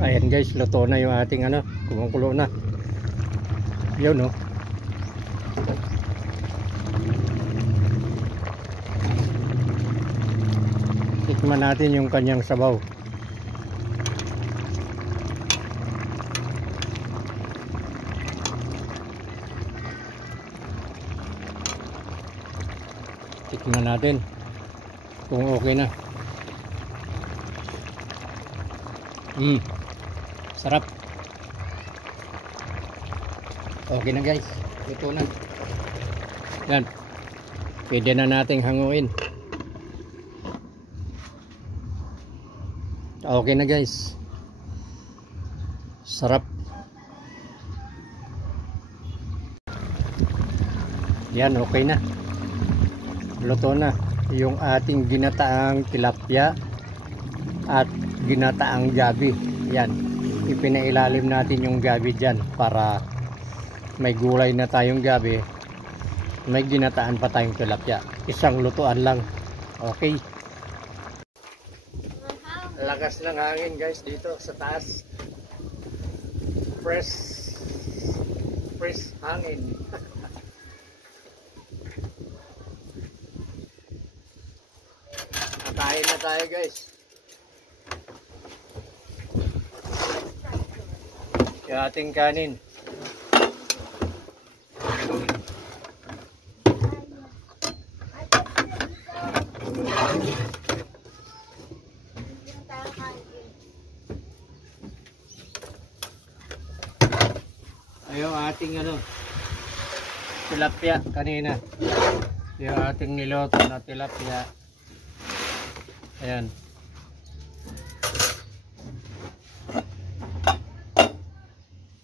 Ayan guys, luto na yung ating ano, kumukulo na. Yun no. Tikman natin yung kanyang sabaw. Tikman natin kung okay na. Sarap. Okay na guys, ito na. Yan, pwede na nating hanguin. Okay na guys, sarap. Yan, okay na. Luto na yung ating ginataang tilapia at ginataang gabi. Yan, ipinailalim natin yung gabi dyan para may gulay na tayong gabi, may ginataan pa tayong tilapia. Isang lutuan lang. Okay. Lakas ng hangin guys dito sa taas. Fresh hangin. Kain na tayo guys. Yung ating kanin. Yung ating ano, tilapia kanina. Yung ating niloto na tilapia. Ayan.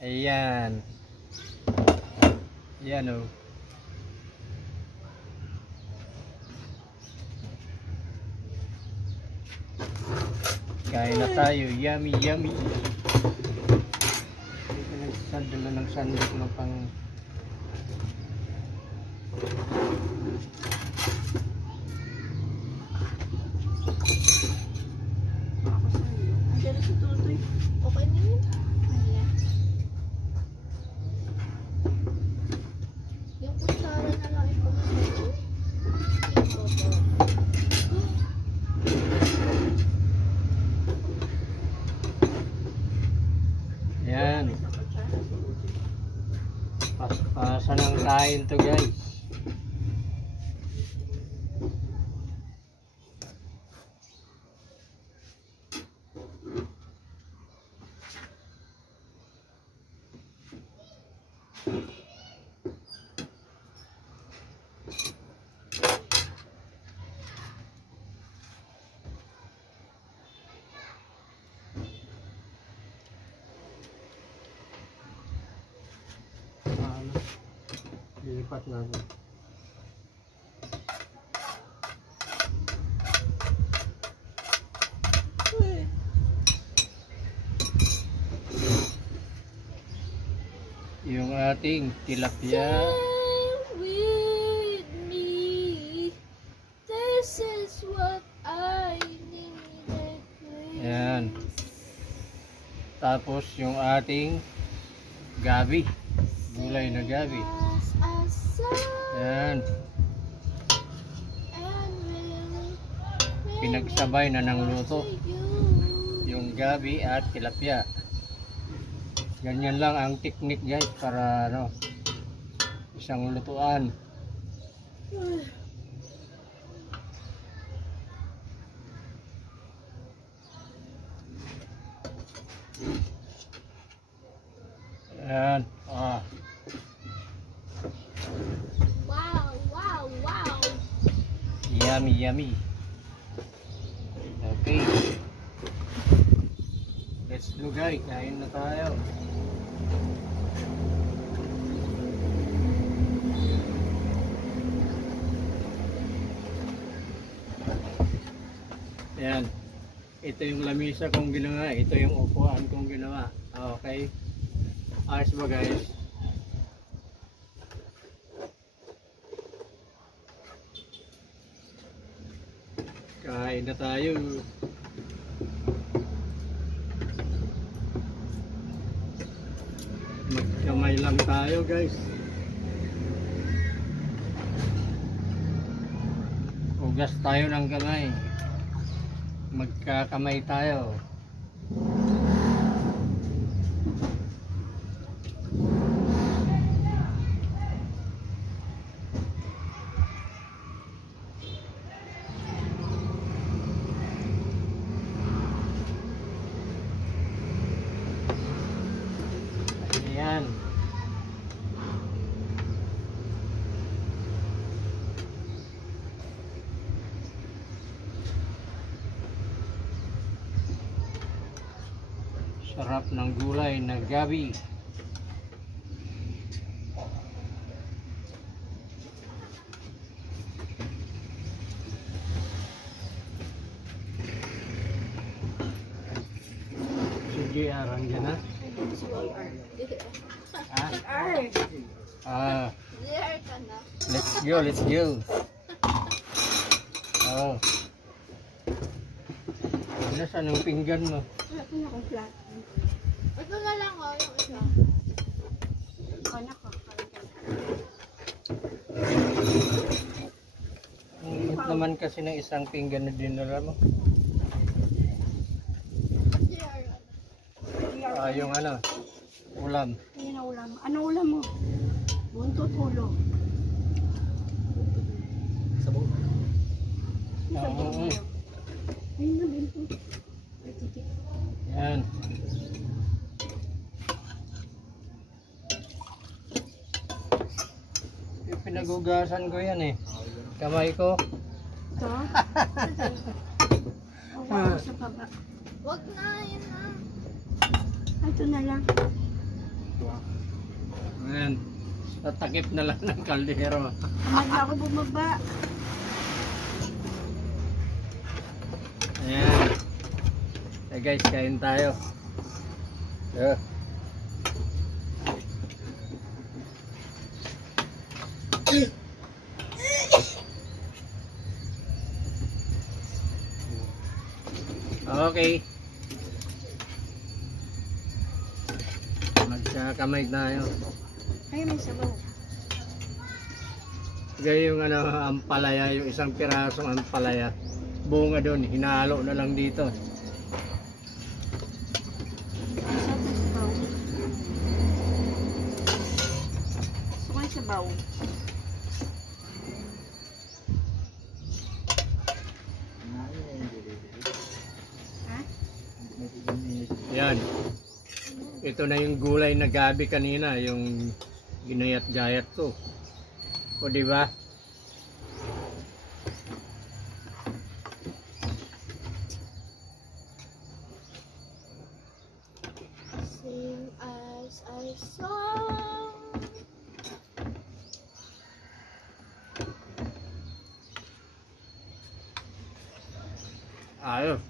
Ayan. Ayan o. Kain na tayo. Yummy, yummy. Dala ng sandok ng pang yan. Pas-pasan ang kain to guys. Lilipat natin. Yung ating tilapia. With me. This is what I needed. Yan. Tapos yung ating gabi. Gulay na gabi. Yan. Pinagsabay na ng luto yung gabi at tilapia. Ganyan lang ang technique guys para ano, isang lutuan. Yan. Wow. Yummy, yummy. Okay. Let's go guys. Kain na tayo. Yan. Ito yung lamisa kong ginawa. Ito yung upuan kong ginawa. Okay. Ayos ba guys? Kain na tayo. Kamay lang tayo guys. Hugas tayo ng kamay. Magkakamay tayo. Ayan. Sarap ng gulay na gabi. Sige, arang dyan ha. Ah, There ka na. let's go, let's go. Oh. Nasaan ang pinggan mo? Ito na akong flat. Ito na lang oh, yung isa. Anak ko. Ang liit naman kasi ng isang pinggan na dinala mo. There. Ah, yung ano, ulam. Hindi na ulam. Ano ulam mo? Buntot ulo. Oo. Ayun na, buntot. Yan. Pinagugasan ko yan eh. Kamay ko. Ito? Awa ko sa baba. Wag na, yun na. Ito na lang. Ayan. Tatakip na lang ng kaldero. Tamad na ako bumaba. Ayan. Eh guys, kain tayo. Yeah. Okay. Magkakamay tayo. Ay, may sabaw. Gaya yung ano, ampalaya, yung isang pirasong ampalaya. Bunga doon, hinalo na lang dito. Sabaw. Gusto ko yung sabaw. Ha? Yan. Ito na yung gulay na gabi kanina, yung ginayat-gayat ko. O di ba? Sing as I song. Ayos.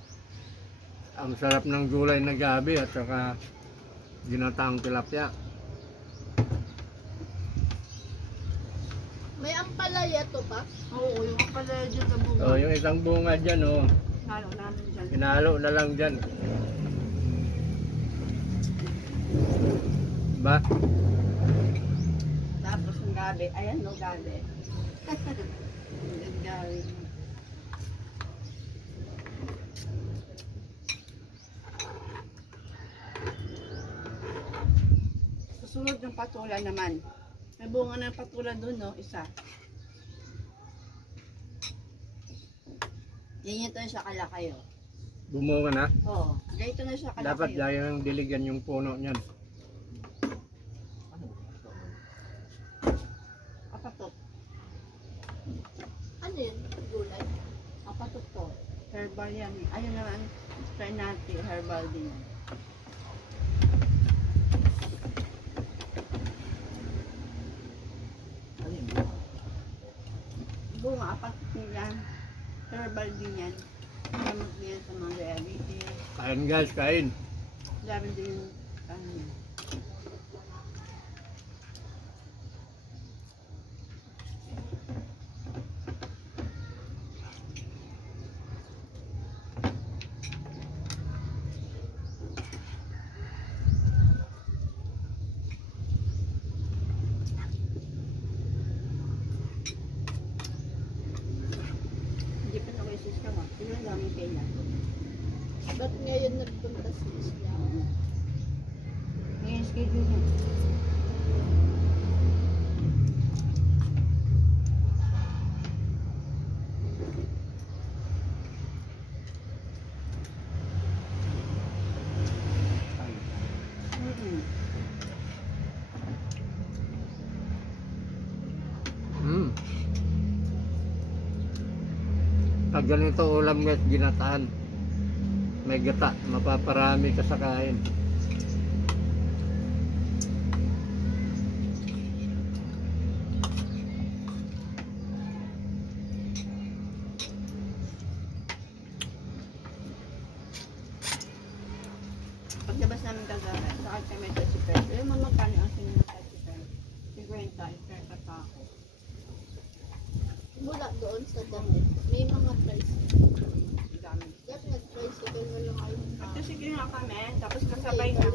Ang sarap ng gulay na gabi at saka ginataang tilapia. May ampalaya to ba? Oo, yung pala dyan sa bunga. O, yung isang bunga dyan, o. Halo namin dyan. Hinalo na lang dyan. Ba? Tapos ang gabi. Ayan no, gabi. Ang gabi. Susunod ng patula naman. May bunga ng patula doon, no? Isa. Yan ito yung sa kalakay, oh. Bumunga na. Oo. Ganito na siya kalakay. Dapat dahil yung diligan yung puno niyan. Apatot. Ano yun? Gulay? Apatot to. Herbal yan eh. Ayun naman. Try natin. Herbal din yan. Bunga, apatot nila. Herbal din yan. Gamot din yan sa mga diabetes. Kain guys, kain. Dami din yung ano yan. Ba't ngayon nagpunta si Islam? Ngayon, schedule niya. Mm-mm. Mm. Pag ganito ulam at ginataan, may gata, mapaparami ka sa kain. Paglabas namin kagabi, sa kami may 30 pesos. Eh, mamagkano ang sinunod ng 30 pesos? 50, iperta pa ako. Mula doon sa damit. May mga tricycle. Ang dami. Dapat nag-tricycle na lang kayo. At sige nga kami, tapos kasabay na.